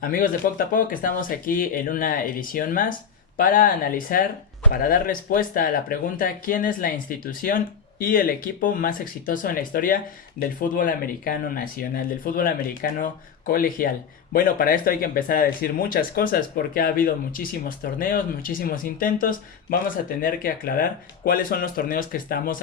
Amigos de Poc, estamos aquí en una edición más para analizar, para dar respuesta a la pregunta ¿quién es la institución y el equipo más exitoso en la historia del fútbol americano nacional, del fútbol americano colegial? Bueno, para esto hay que empezar a decir muchas cosas porque ha habido muchísimos torneos, muchísimos intentos. Vamos a tener que aclarar cuáles son los torneos que estamos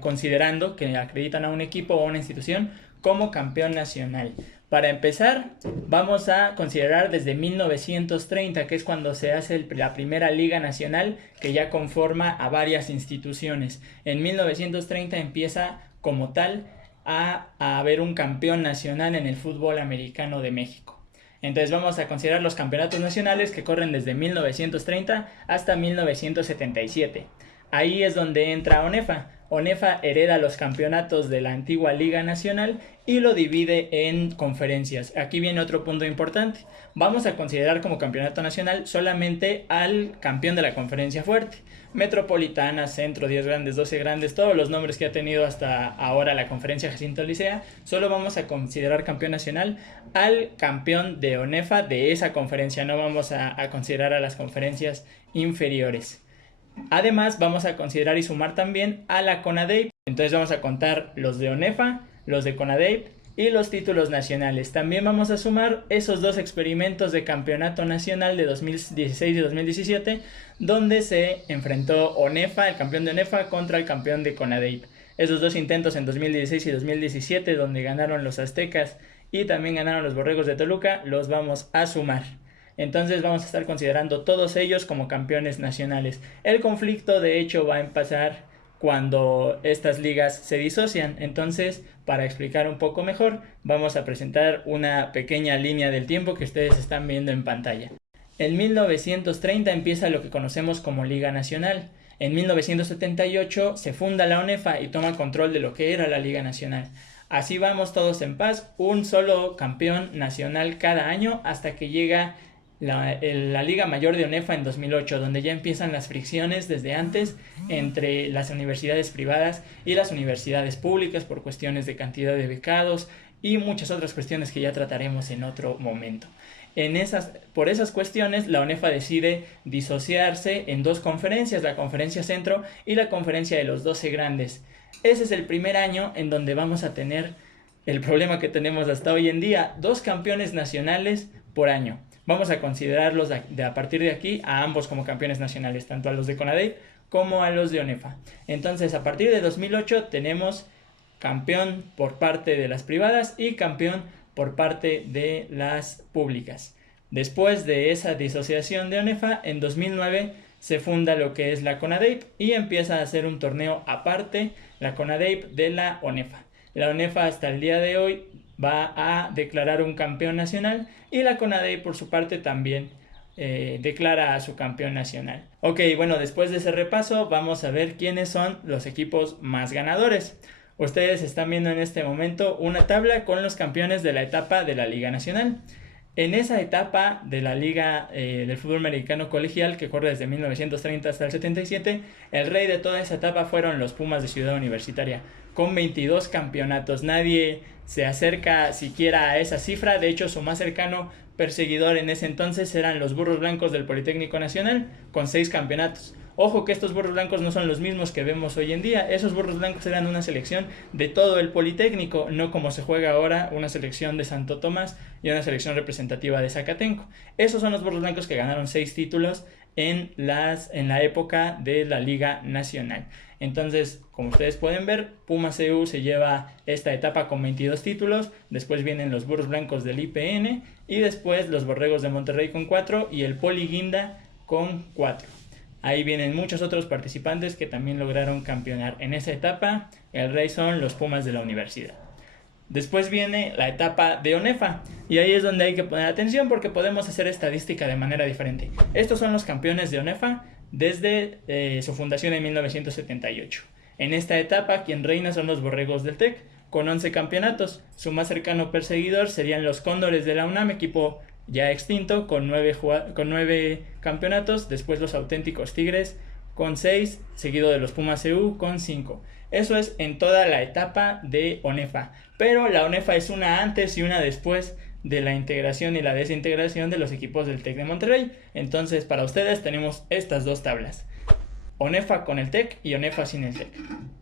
considerando que acreditan a un equipo o a una institución como campeón nacional. Para empezar, vamos a considerar desde 1930, que es cuando se hace la primera Liga Nacional que ya conforma a varias instituciones. En 1930 empieza como tal a haber un campeón nacional en el fútbol americano de México. Entonces vamos a considerar los campeonatos nacionales que corren desde 1930 hasta 1977. Ahí es donde entra ONEFA. ONEFA hereda los campeonatos de la antigua Liga Nacional y lo divide en conferencias. Aquí viene otro punto importante. Vamos a considerar como campeonato nacional solamente al campeón de la conferencia fuerte. Metropolitana, Centro, 10 grandes, 12 grandes, todos los nombres que ha tenido hasta ahora la conferencia Jacinto Licea. Solo vamos a considerar campeón nacional al campeón de ONEFA de esa conferencia. No vamos a considerar a las conferencias inferiores. Además, vamos a considerar y sumar también a la CONADEIP. Entonces vamos a contar los de ONEFA, los de CONADEIP y los títulos nacionales. También vamos a sumar esos dos experimentos de campeonato nacional de 2016 y 2017, donde se enfrentó ONEFA, el campeón de ONEFA, contra el campeón de CONADEIP. Esos dos intentos en 2016 y 2017, donde ganaron los aztecas y también ganaron los borregos de Toluca, los vamos a sumar. Entonces vamos a estar considerando todos ellos como campeones nacionales. El conflicto de hecho va a empezar cuando estas ligas se disocian. Entonces, para explicar un poco mejor, vamos a presentar una pequeña línea del tiempo que ustedes están viendo en pantalla. En 1930 empieza lo que conocemos como Liga Nacional. En 1978 se funda la ONEFA y toma control de lo que era la Liga Nacional. Así vamos todos en paz, un solo campeón nacional cada año hasta que llega la Liga Mayor de ONEFA en 2008, donde ya empiezan las fricciones desde antes entre las universidades privadas y las universidades públicas por cuestiones de cantidad de becados y muchas otras cuestiones que ya trataremos en otro momento. Por esas cuestiones, la ONEFA decide disociarse en dos conferencias, la conferencia centro y la conferencia de los 12 grandes. Ese es el primer año en donde vamos a tener el problema que tenemos hasta hoy en día, dos campeones nacionales por año. Vamos a considerarlos a partir de aquí a ambos como campeones nacionales, tanto a los de CONADEIP como a los de ONEFA. Entonces, a partir de 2008 tenemos campeón por parte de las privadas y campeón por parte de las públicas. Después de esa disociación de ONEFA, en 2009 se funda lo que es la CONADEIP y empieza a hacer un torneo aparte, la CONADEIP de la ONEFA. La ONEFA hasta el día de hoy va a declarar un campeón nacional y la CONADEIP por su parte también declara a su campeón nacional. Ok, bueno, después de ese repaso vamos a ver quiénes son los equipos más ganadores. Ustedes están viendo en este momento una tabla con los campeones de la etapa de la Liga Nacional. En esa etapa de la Liga del Fútbol Americano Colegial, que corre desde 1930 hasta el 77, el rey de toda esa etapa fueron los Pumas de Ciudad Universitaria, con 22 campeonatos. Nadie se acerca siquiera a esa cifra. De hecho, su más cercano perseguidor en ese entonces eran los Burros Blancos del Politécnico Nacional, con 6 campeonatos. Ojo que estos burros blancos no son los mismos que vemos hoy en día. Esos burros blancos eran una selección de todo el Politécnico, no como se juega ahora, una selección de Santo Tomás y una selección representativa de Zacatenco. Esos son los burros blancos que ganaron 6 títulos en la época de la Liga Nacional. Entonces, como ustedes pueden ver, Pumas CU se lleva esta etapa con 22 títulos, después vienen los burros blancos del IPN y después los borregos de Monterrey con 4 y el Poli Guinda con 4. Ahí vienen muchos otros participantes que también lograron campeonar. En esa etapa, el rey son los Pumas de la universidad. Después viene la etapa de ONEFA y ahí es donde hay que poner atención porque podemos hacer estadística de manera diferente. Estos son los campeones de ONEFA desde su fundación en 1978. En esta etapa, quien reina son los Borregos del TEC, con 11 campeonatos. Su más cercano perseguidor serían los Cóndores de la UNAM, equipo ya extinto, con 9 campeonatos. Después los Auténticos Tigres con 6, seguido de los Pumas CU con 5. Eso es en toda la etapa de ONEFA. Pero la ONEFA es una antes y una después de la integración y la desintegración de los equipos del TEC de Monterrey. Entonces, para ustedes tenemos estas dos tablas: ONEFA con el TEC y ONEFA sin el TEC.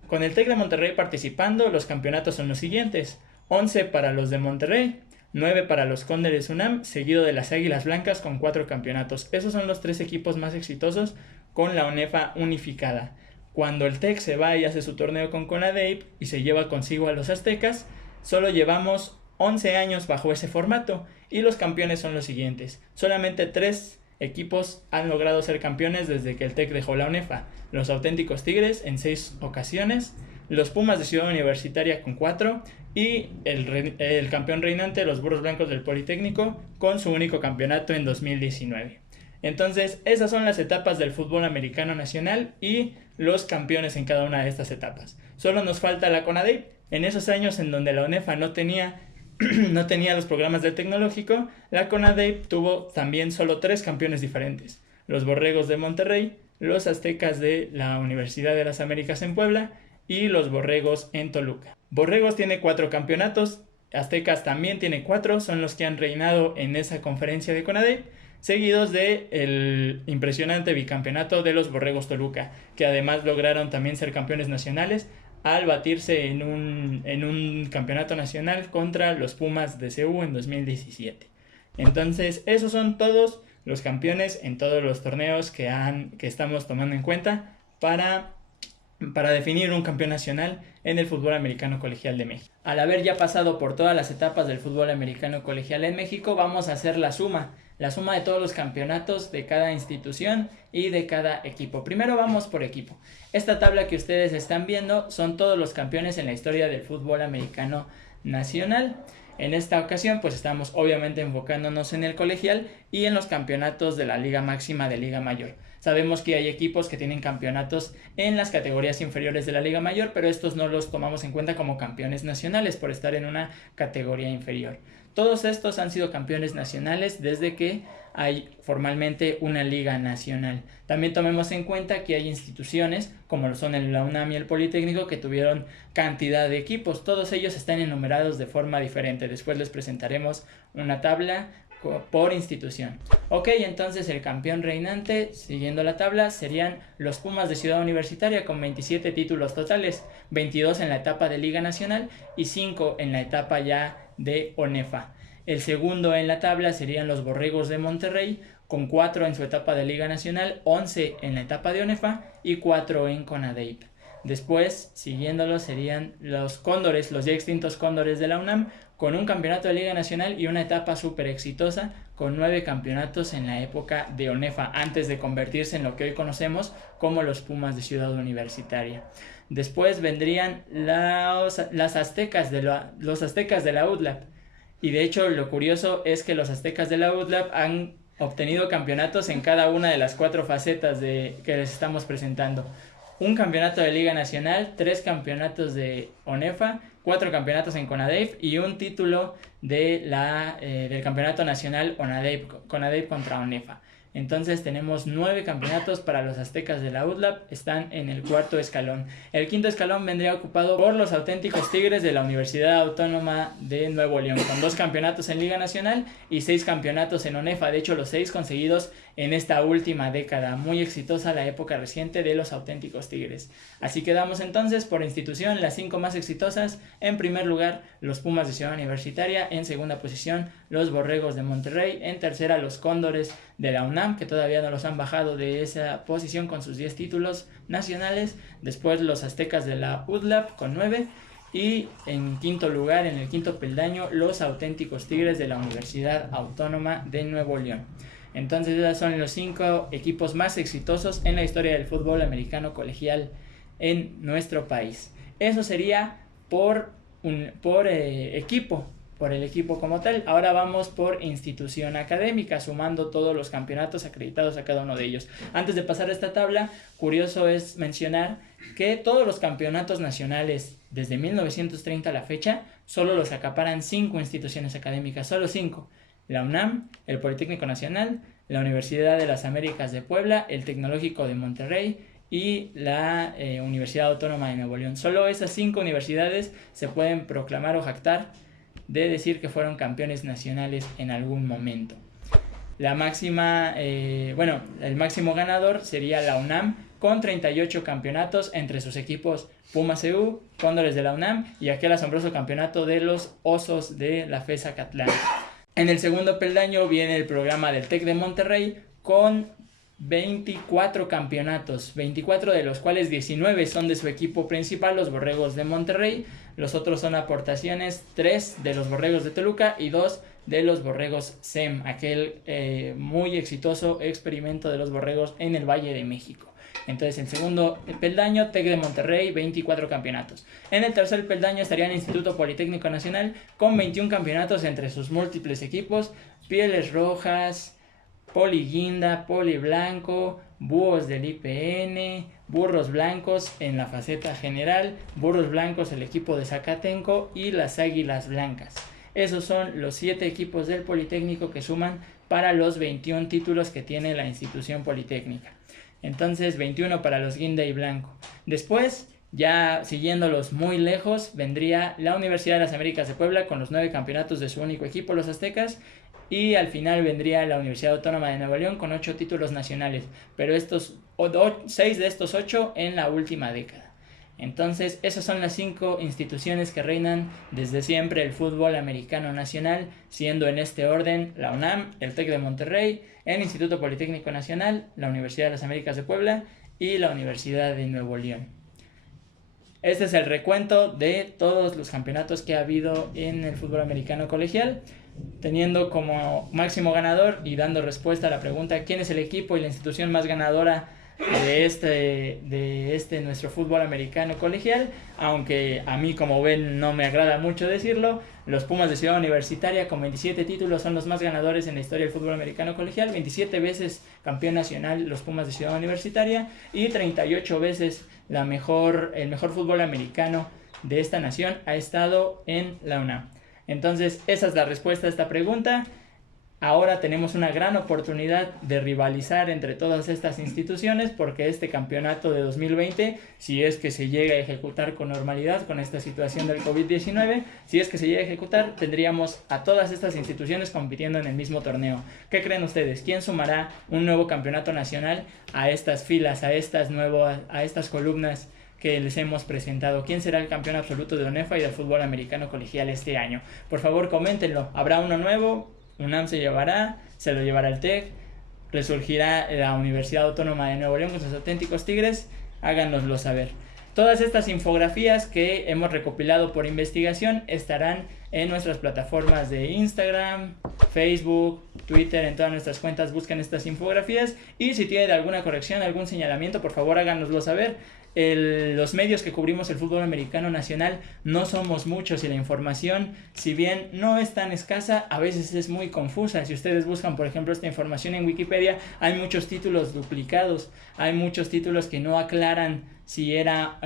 Con el TEC de Monterrey participando, los campeonatos son los siguientes: 11 para los de Monterrey, 9 para los Cóndores UNAM, seguido de las Águilas Blancas con 4 campeonatos. Esos son los 3 equipos más exitosos con la ONEFA unificada. Cuando el TEC se va y hace su torneo con CONADEIP y se lleva consigo a los aztecas, solo llevamos 11 años bajo ese formato y los campeones son los siguientes. Solamente 3 equipos han logrado ser campeones desde que el TEC dejó la ONEFA: los Auténticos Tigres en 6 ocasiones, los Pumas de Ciudad Universitaria con 4 y el campeón reinante, los Burros Blancos del Politécnico, con su único campeonato en 2019. Entonces, esas son las etapas del fútbol americano nacional y los campeones en cada una de estas etapas. Solo nos falta la CONADEIP. En esos años en donde la ONEFA no tenía los programas del tecnológico, la CONADEIP tuvo también solo 3 campeones diferentes: los Borregos de Monterrey, los Aztecas de la Universidad de las Américas en Puebla y los Borregos en Toluca. Borregos tiene 4 campeonatos, Aztecas también tiene 4, son los que han reinado en esa conferencia de CONADEIP, seguidos de el impresionante bicampeonato de los Borregos Toluca, que además lograron también ser campeones nacionales al batirse en un campeonato nacional contra los Pumas de CU en 2017. Entonces, esos son todos los campeones en todos los torneos que estamos tomando en cuenta para definir un campeón nacional en el fútbol americano colegial de México. Al haber ya pasado por todas las etapas del fútbol americano colegial en México, vamos a hacer la suma de todos los campeonatos de cada institución y de cada equipo. Primero vamos por equipo. Esta tabla que ustedes están viendo son todos los campeones en la historia del fútbol americano nacional. En esta ocasión pues estamos obviamente enfocándonos en el colegial y en los campeonatos de la Liga Máxima de Liga Mayor. Sabemos que hay equipos que tienen campeonatos en las categorías inferiores de la Liga Mayor, pero estos no los tomamos en cuenta como campeones nacionales por estar en una categoría inferior. Todos estos han sido campeones nacionales desde que hay formalmente una liga nacional. También tomemos en cuenta que hay instituciones, como lo son la UNAM y el Politécnico, que tuvieron cantidad de equipos. Todos ellos están enumerados de forma diferente. Después les presentaremos una tabla por institución. Ok, entonces el campeón reinante, siguiendo la tabla, serían los Pumas de Ciudad Universitaria con 27 títulos totales, 22 en la etapa de Liga Nacional y 5 en la etapa ya de ONEFA. El segundo en la tabla serían los Borregos de Monterrey con 4 en su etapa de Liga Nacional, 11 en la etapa de ONEFA y 4 en CONADEIP. Después, siguiéndolos, serían los Cóndores, los ya extintos Cóndores de la UNAM, con un campeonato de Liga Nacional y una etapa súper exitosa, con 9 campeonatos en la época de ONEFA, antes de convertirse en lo que hoy conocemos como los Pumas de Ciudad Universitaria. Después vendrían los aztecas de la UDLAP, y de hecho lo curioso es que los aztecas de la UDLAP han obtenido campeonatos en cada una de las 4 facetas que les estamos presentando. Un campeonato de Liga Nacional, 3 campeonatos de ONEFA, 4 campeonatos en CONADEIP y un título del campeonato nacional CONADEIP contra ONEFA. Entonces tenemos 9 campeonatos para los aztecas de la UDLAP, están en el 4º escalón. El 5º escalón vendría ocupado por los Auténticos Tigres de la Universidad Autónoma de Nuevo León, con 2 campeonatos en Liga Nacional y 6 campeonatos en ONEFA, de hecho los 6 conseguidos en esta última década, muy exitosa la época reciente de los Auténticos Tigres. Así quedamos entonces por institución las 5 más exitosas. En primer lugar, los Pumas de Ciudad Universitaria; en segunda posición, los Borregos de Monterrey; en tercera, los Cóndores de la UNAM, que todavía no los han bajado de esa posición con sus 10 títulos nacionales; después los Aztecas de la UDLAP con 9, y en quinto lugar, en el quinto peldaño, los Auténticos Tigres de la Universidad Autónoma de Nuevo León. Entonces esos son los 5 equipos más exitosos en la historia del fútbol americano colegial en nuestro país. Eso sería por el equipo como tal. Ahora vamos por institución académica, sumando todos los campeonatos acreditados a cada uno de ellos. Antes de pasar a esta tabla, curioso es mencionar que todos los campeonatos nacionales desde 1930 a la fecha solo los acaparan 5 instituciones académicas, solo 5. La UNAM, el Politécnico Nacional, la Universidad de las Américas de Puebla, el Tecnológico de Monterrey y la Universidad Autónoma de Nuevo León. Solo esas 5 universidades se pueden proclamar o jactar de decir que fueron campeones nacionales en algún momento. El máximo ganador sería la UNAM, con 38 campeonatos entre sus equipos Pumas CU, Cóndores de la UNAM y aquel asombroso campeonato de los Osos de la FES Zacatlán. En el segundo peldaño viene el programa del TEC de Monterrey con 24 campeonatos, 24 de los cuales 19 son de su equipo principal, los Borregos de Monterrey. Los otros son aportaciones, 3 de los Borregos de Toluca y 2 de los Borregos SEM, aquel muy exitoso experimento de los Borregos en el Valle de México. Entonces, en segundo peldaño, TEC de Monterrey, 24 campeonatos. En el tercer peldaño estaría el Instituto Politécnico Nacional con 21 campeonatos entre sus múltiples equipos: Pieles Rojas, Poli Guinda, Poli Blanco, Búhos del IPN, Burros Blancos en la faceta general, Burros Blancos el equipo de Zacatenco y las Águilas Blancas. Esos son los 7 equipos del Politécnico que suman para los 21 títulos que tiene la institución politécnica. Entonces, 21 para los Guinda y Blanco. Después, ya siguiéndolos muy lejos, vendría la Universidad de las Américas de Puebla con los 9 campeonatos de su único equipo, los Aztecas. Y al final vendría la Universidad Autónoma de Nuevo León con 8 títulos nacionales, pero 6 de estos 8 en la última década. Entonces, esas son las 5 instituciones que reinan desde siempre el fútbol americano nacional, siendo en este orden la UNAM, el TEC de Monterrey, el Instituto Politécnico Nacional, la Universidad de las Américas de Puebla y la Universidad de Nuevo León. Este es el recuento de todos los campeonatos que ha habido en el fútbol americano colegial, teniendo como máximo ganador y dando respuesta a la pregunta ¿quién es el equipo y la institución más ganadora de este nuestro fútbol americano colegial? Aunque a mí, como ven, no me agrada mucho decirlo, los Pumas de Ciudad Universitaria con 27 títulos son los más ganadores en la historia del fútbol americano colegial, 27 veces campeón nacional los Pumas de Ciudad Universitaria y 38 veces el mejor fútbol americano de esta nación ha estado en la UNAM. Entonces, esa es la respuesta a esta pregunta. Ahora tenemos una gran oportunidad de rivalizar entre todas estas instituciones, porque este campeonato de 2020, si es que se llega a ejecutar con normalidad con esta situación del COVID-19, si es que se llega a ejecutar, tendríamos a todas estas instituciones compitiendo en el mismo torneo. ¿Qué creen ustedes? ¿Quién sumará un nuevo campeonato nacional a estas filas, a estas columnas que les hemos presentado? ¿Quién será el campeón absoluto de ONEFA y del fútbol americano colegial este año? Por favor, coméntenlo. ¿Habrá uno nuevo? UNAM se lo llevará el TEC, resurgirá la Universidad Autónoma de Nuevo León con sus auténticos Tigres. Háganoslo saber. Todas estas infografías que hemos recopilado por investigación estarán en nuestras plataformas de Instagram, Facebook, Twitter, en todas nuestras cuentas. Busquen estas infografías y si tienen alguna corrección, algún señalamiento, por favor háganoslo saber. Los medios que cubrimos el fútbol americano nacional no somos muchos y la información, si bien no es tan escasa, a veces es muy confusa. Si ustedes buscan, por ejemplo, esta información en Wikipedia, hay muchos títulos duplicados, hay muchos títulos que no aclaran si era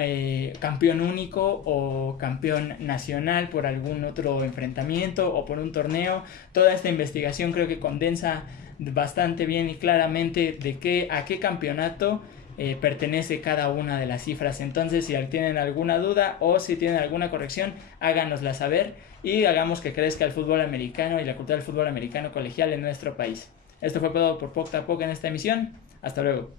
campeón único o campeón nacional por algún otro enfrentamiento o por un torneo. Toda esta investigación creo que condensa bastante bien y claramente a qué campeonato pertenece cada una de las cifras. Entonces, si tienen alguna duda o si tienen alguna corrección, háganosla saber y hagamos que crezca el fútbol americano y la cultura del fútbol americano colegial en nuestro país. Esto fue todo por Poc a Poc en esta emisión. Hasta luego.